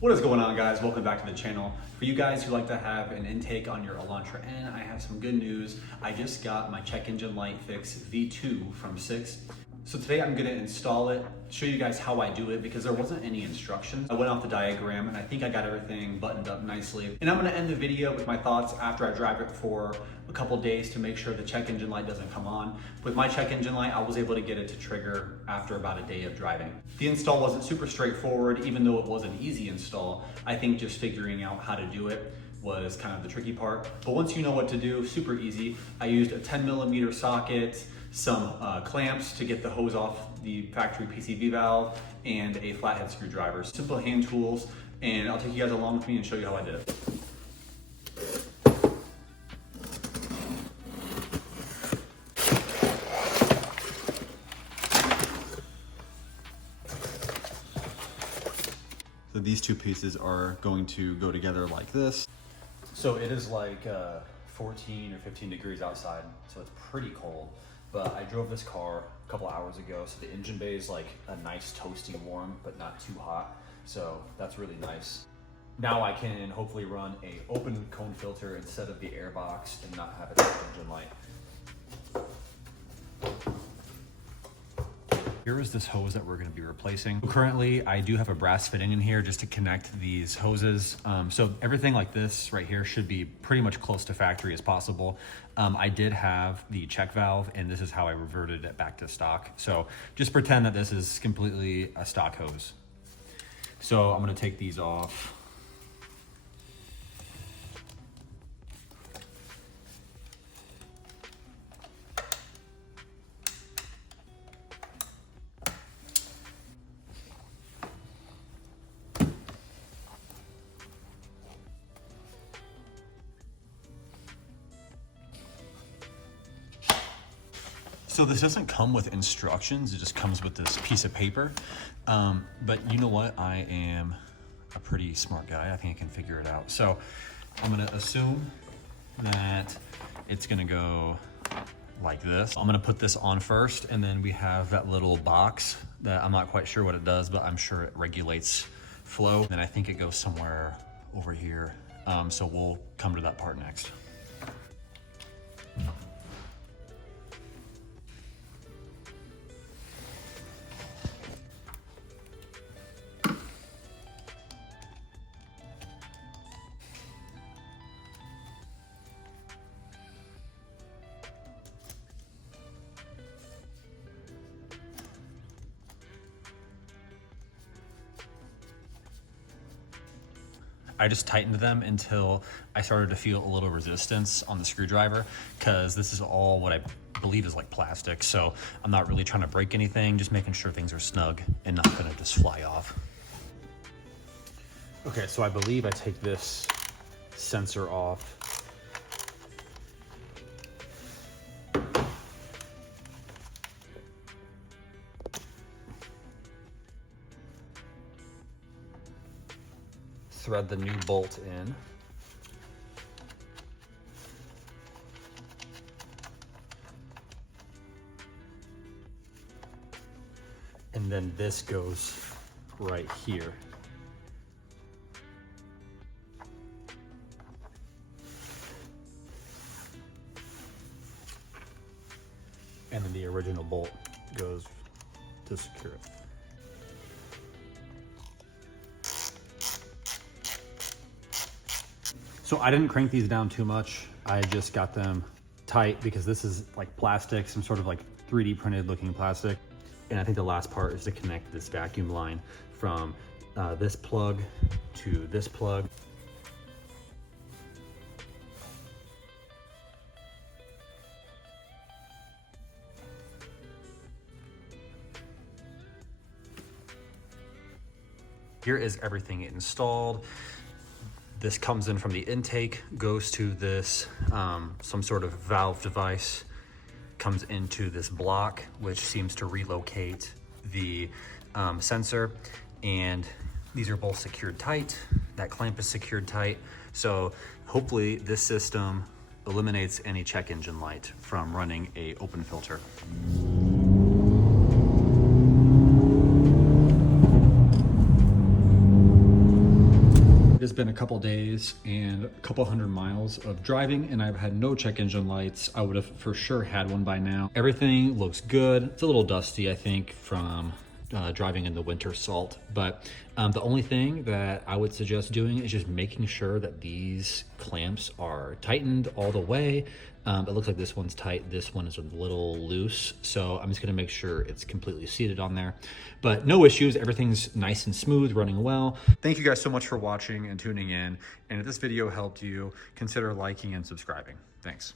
What is going on, guys? Welcome back to the channel. For you guys who like to have an intake on your Elantra N, I have some good news. I just got my check engine light fix V2 from SIXT. So today I'm gonna install it, show you guys how I do it because there wasn't any instructions. I went off the diagram and I think I got everything buttoned up nicely. And I'm gonna end the video with my thoughts after I drive it for a couple days to make sure the check engine light doesn't come on. With my check engine light, I was able to get it to trigger after about a day of driving. The install wasn't super straightforward, even though it was an easy install. I think just figuring out how to do it was kind of the tricky part. But once you know what to do, super easy. I used a 10mm socket, some clamps to get the hose off the factory PCV valve, and a flathead screwdriver. Simple hand tools, and I'll take you guys along with me and show you how I did it. So these two pieces are going to go together like this. So it is like 14 or 15 degrees outside, so it's pretty cold. But I drove this car a couple hours ago, so the engine bay is like a nice toasty warm, but not too hot. So that's really nice. Now I can hopefully run a open cone filter instead of the air box and not have a check engine light. Here is this hose that we're going to be replacing. Currently, I do have a brass fitting in here just to connect these hoses. So everything like this right here should be pretty much close to factory as possible. I did have the check valve, and this is how I reverted it back to stock. So just pretend that this is completely a stock hose. So I'm going to take these off. So this doesn't come with instructions, it just comes with this piece of paper. But you know what? I am a pretty smart guy. I think I can figure it out. So I'm gonna assume that it's gonna go like this. I'm gonna put this on first, and then we have that little box that I'm not quite sure what it does, but I'm sure it regulates flow. And I think it goes somewhere over here. So we'll come to that part next. I just tightened them until I started to feel a little resistance on the screwdriver, because this is all what I believe is like plastic. So I'm not really trying to break anything, just making sure things are snug and not gonna just fly off. Okay, so I believe I take this sensor off. Thread the new bolt in. And then this goes right here. And then the original bolt goes to secure it. So I didn't crank these down too much. I just got them tight because this is like plastic, some sort of like 3D printed looking plastic. And I think the last part is to connect this vacuum line from this plug to this plug. Here is everything installed. This comes in from the intake, goes to this, some sort of valve device, comes into this block, which seems to relocate the sensor. And these are both secured tight. That clamp is secured tight. So hopefully this system eliminates any check engine light from running a open filter. has been a couple days and a couple hundred miles of driving, and I've had no check engine lights. I would have for sure had one by now. Everything looks good. It's a little dusty, I think, from driving in the winter salt, but the only thing that I would suggest doing is just making sure that these clamps are tightened all the way. It looks like this one's tight, this one is a little loose, so I'm just gonna make sure it's completely seated on there. But no issues, everything's nice and smooth, running well. Thank you guys so much for watching and tuning in, and if this video helped you, consider liking and subscribing. Thanks.